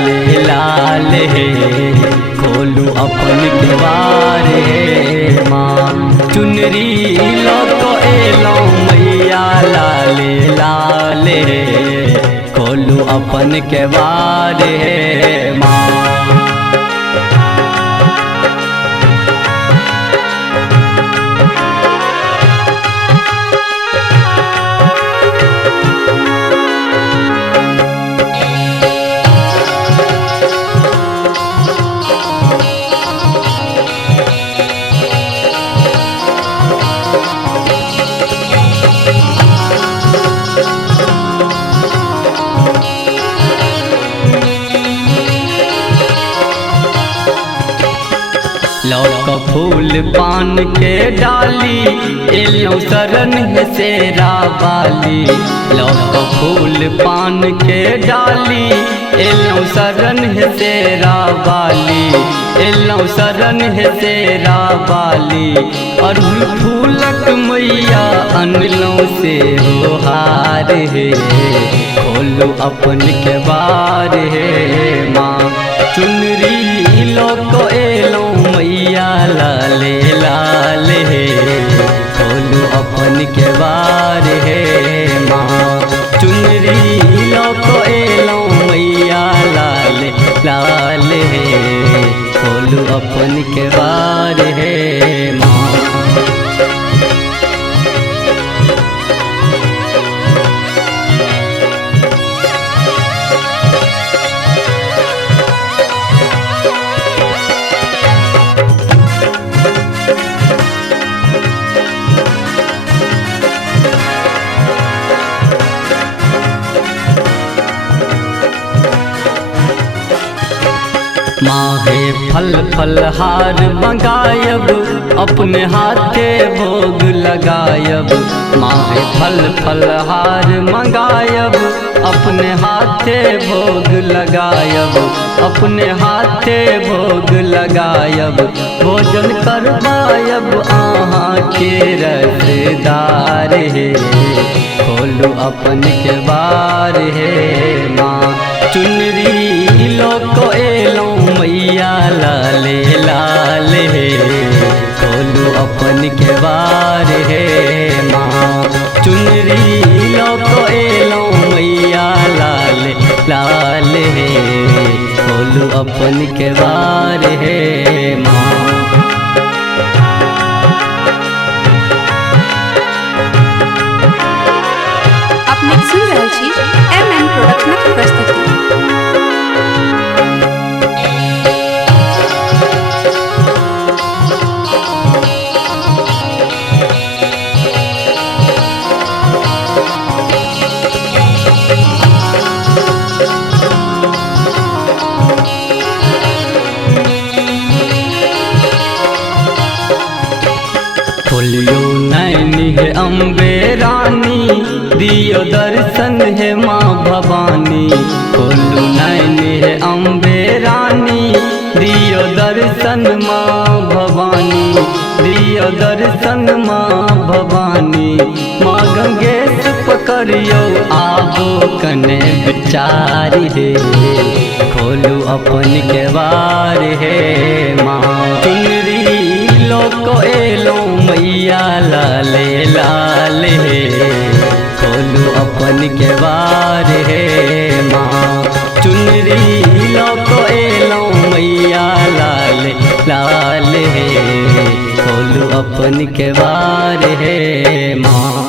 लाले लाल हे खोलू अपन केवार हे माँ। चुनरी लौको एलो मैया लाले लाल हे खोलू अपन केवार हे माँ। लौक फूल पान के डाली एलो शरण है शेरा वाली। लौक फूल पान के डाली एलो शरण है शेरा वाली। एलो शरण है शेरा वाली अड़हुल फूलक मैया अनलो से हो हार हे खोलू अपन केवार हे माँ। चुनरी लौको एलो मैया लाले लाल हे खोलू अपन केवार हे माँ। चुनरी लौको एलो मैया लाले लाल हे खोलू अपन केवार हे माँ। माहे फल फलहार मंगायब अपने हाथे भोग लगायब। माहे फल फलहार मंगायब अपने हाथे भोग लगायब। अपने हाथे भोग लगायब भोजन करवायब आहाँ के रसदार हे खोलू अपन केवार हे माँ। चुनरी लौको एलो मैया लाले लाल हे खोलू अपन केवार हे माँ। चुनरी लौको एलो मैया लाले लाल हे खोलू अपन केवार हे माँ। अपने सुन रहल छी MM प्रोडक्शनक प्रस्तुति। खोलियो नैन है अम्बे रानी दियो दर्शन है माँ भवानी। खोलू नैन है अम्बे रानी दियो दर्शन माँ भवानी। दियो दर्शन माँ भवानी माँ गंगेश पकड़ियो आबो कने विचार हे खोलू अपन केवार हे माँ। चुनरी लौको एलो मैया लाले लाल हे खोलू अपन केवार हे माँ। चुनरी लौको एलो मैया लाले लाल हे खोलू अपन केवार हे माँ।